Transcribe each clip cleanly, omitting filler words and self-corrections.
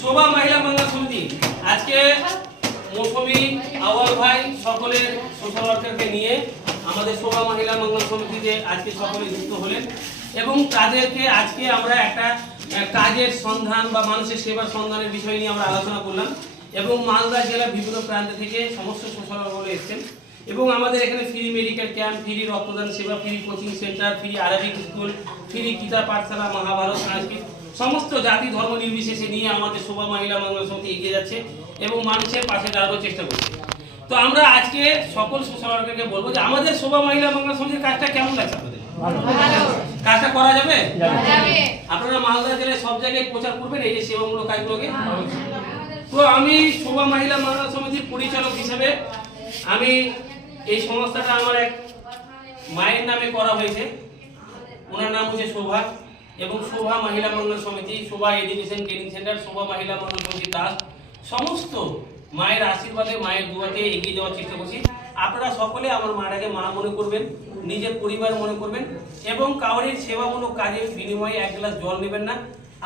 শোভা মহিলা মঙ্গল সমিতি আজকে মৌসুমী আওয়াল ভাই সকলের সোশ্যাল ওয়ার্কারকে নিয়ে আমাদের শোভা মহিলা মঙ্গল সমিতিতে আজকে সকলে যুক্ত হলেন এবং তাদেরকে আজকে আমরা একটা কাজের সন্ধান বা মানুষের সেবার সন্ধানের বিষয় নিয়ে আমরা আলোচনা করলাম এবং মালদা জেলার বিভিন্ন প্রান্ত থেকে সমস্ত সোশ্যাল ওয়ার্কার এসেছেন এবং আমাদের এখানে ফ্রি মেডিকেল ক্যাম্প, ফ্রি রক্তদান সেবা, free coaching centre, free Arabic school, free Gita পাঠশালা, মহাভারত, সংস্কৃত সমস্ত জাতি ধর্ম নির্বিশেষে নিয়ে আমাদের শোভা মহিলা মঙ্গল সমিতি এগিয়ে যাচ্ছে এবং মানুষের পাশে দাঁড়ানোর চেষ্টা করছে। তো আমরা আজকে সকল সোশ্যাল ওয়ার্কারকে বলবো যে আমাদের শোভা মহিলা মঙ্গল সমিতির কাজটা কেমন লাগছে আপনাদের? কাজটা করা যাবে? আপনারা মালদা জেলায় সব জায়গায় প্রচার করবেন এই যে সেবামূলক কাজগুলোকে। তো আমি শোভা মহিলা মঙ্গল সমিতির পরিচালক হিসেবে আমি এই সংস্থাটা আমার এক মায়ের নামে করা হয়েছে, ওনার নাম হচ্ছে শোভা এবং শোভা মহিলা মঙ্গল সমিতি, শোভা এডুকেশন ট্রেনিং সেন্টার, শোভা মহিলা মঙ্গল সমিতি দাস সমস্ত মায়ের আশীর্বাদে মায়ের দুয়াতে এগিয়ে যাওয়ার চেষ্টা করছি। আপনারা সকলে আমার মাটাকে মা মনে করবেন, নিজের পরিবার মনে করবেন এবং কাউরির সেবামূলক কাজের বিনিময়ে এক গ্লাস জল নেবেন না।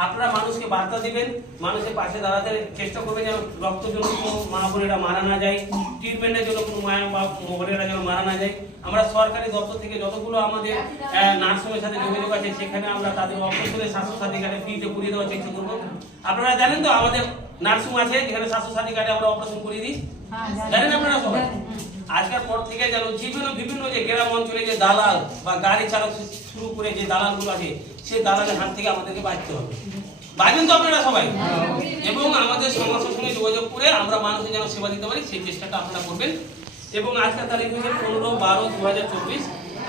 আপনারা মানুষকে বার্তা দিবেন, মানুষের পাশে দাঁড়াতে চেষ্টা করবেন যেন রক্তের জন্য কোনো মা বোনেরা মারা না যায়, ট্রিটমেন্টের জন্য কোনো মায়া বা বোনেরা যেন মারা না যায়। আমরা সরকারি দপ্তর থেকে যতগুলো আমাদের নার্সিংয়ের সাথে যোগাযোগ আছে সেখানে আমরা তাদের অপারেশনের স্বাস্থ্যসাথী কার্ডে ফ্রিতে করিয়ে দেওয়ার চেষ্টা করবো। আপনারা জানেন তো আমাদের নার্সিং আছে যেখানে স্বাস্থ্যসাথী কার্ডে আমরা অপারেশন করিয়ে দিই, জানেন আপনারা সবাই? আজকের পর থেকে যেন বিভিন্ন যে গ্রাম অঞ্চলে যে দালাল বা গাড়ি চালক শুরু করে যে দালালগুলো আছে সেই দালালের হাত থেকে আমাদেরকে বাঁচতে হবে। বাঁচবেন তো আপনারা সবাই? এবং আমাদের সমাজের সঙ্গে যোগাযোগ করে আমরা মানুষের যেন সেবা দিতে পারি সেই চেষ্টাটা আপনারা করবেন। এবং আজকের তারিখ হচ্ছে 15/12/2024।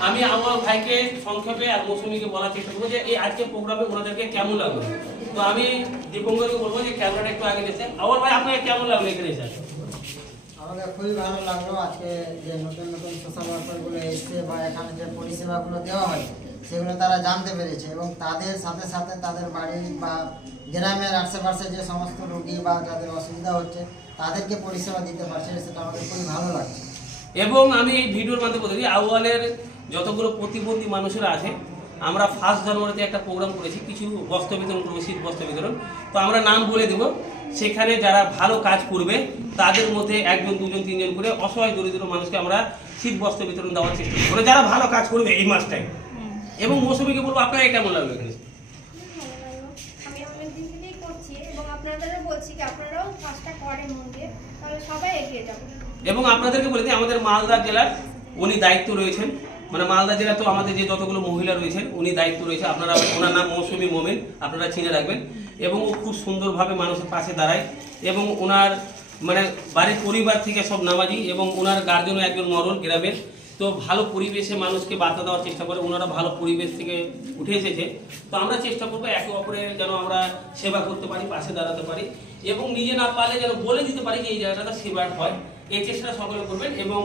আমি আমার ভাইকে সংক্ষেপে আর মৌসুমীকে বলার চেষ্টা করবো যে এই আজকে প্রোগ্রামে ওনাদেরকে কেমন লাগলো। তো আমি দীপঙ্করকে বলবো যে ক্যামেরাটা একটু আগে দিয়েছে। আমার ভাই আপনাকে কেমন লাগলো এখানে এসে? আমাদের খুবই ভালো লাগলো আজকে যে নতুন নতুন সোশ্যাল ওয়ার্কারগুলো এসছে বা এখানে যে পরিষেবাগুলো দেওয়া হয় সেগুলো তারা জানতে পেরেছে এবং তাদের সাথে সাথে তাদের বাড়ি বা গ্রামের আশেপাশে যে সমস্ত রোগী বা যাদের অসুবিধা হচ্ছে তাদেরকে পরিষেবা দিতে পারছে, সেটা আমাদের খুবই ভালো লাগছে। এবং আমি এই ভিডিওর মাধ্যমে বলতে চাই আউয়ালের যতগুলো প্রতিবন্ধী মানুষেরা আছে আমরা 1 জানুয়ারিতে একটা প্রোগ্রাম করেছি, কিছু বস্ত্র বিতরণ করবো, শীত বস্ত্র বিতরণ। তো আমরা নাম বলে দেব, সেখানে যারা ভালো কাজ করবে তাদের মধ্যে 1 জন 2 জন 3 জন করে অসহায় দরিদ্র মানুষকে আমরা শীত বস্ত্র বিতরণ দেওয়ার চেষ্টা করবো, যারা ভালো কাজ করবে এই মাসটাই। এবং মৌসুমীকে বলবো আপনারা কেমন লাগলো এখানে? আমি অনেকদিন থেকেই করছি এবং আপনাদেরও বলছি কি আপনারাও কাজটা করেন মন দিয়ে, তাহলে সবাই এগিয়ে যাবে। এবং আপনাদেরকে বলে দিই আমাদের মালদা জেলার উনি দায়িত্ব রয়েছেন, মানে মালদা জেলা তো আমাদের যে যতগুলো মহিলা রয়েছেন উনি দায়িত্ব রয়েছে। আপনারা ওনার নাম মৌসুমী মোমেন, আপনারা চিনে রাখবেন। এবং ও খুব সুন্দরভাবে মানুষের পাশে দাঁড়ায় এবং ওনার মানে বাড়ির পরিবার থেকে সব নামাজি এবং ওনার গার্জেনও একজন মরণ গ্রামের। তো ভালো পরিবেশে মানুষকে বার্তা দেওয়ার চেষ্টা করে, ওনারা ভালো পরিবেশ থেকে উঠে এসেছে। তো আমরা চেষ্টা করবো একে অপরের যেন আমরা সেবা করতে পারি, পাশে দাঁড়াতে পারি এবং নিজে না পারলে যেন বলে দিতে পারি যে এই জায়গাটা সেবার হয়, এই চেষ্টা সকলে করবেন। এবং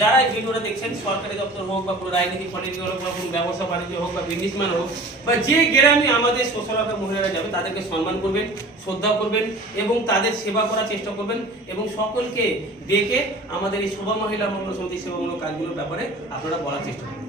যারা এই ভিডিওটা দেখছেন সরকারি দপ্তর হোক বা কোনো রাজনীতি পলিটিক্যাল হোক বা কোনো ব্যবসা বাণিজ্য হোক বা বিজনেসম্যান হোক বা যে গ্রামে আমাদের সোশ্যাল ওয়ার্কার মহিলারা যাবে তাদেরকে সম্মান করবেন, শ্রদ্ধা করবেন এবং তাদের সেবা করার চেষ্টা করবেন এবং সকলকে ডেকে আমাদের এই শোভা মহিলা মঙ্গল সমিতি সেবামূলক কাজগুলোর ব্যাপারে আপনারা বলার চেষ্টা করবেন।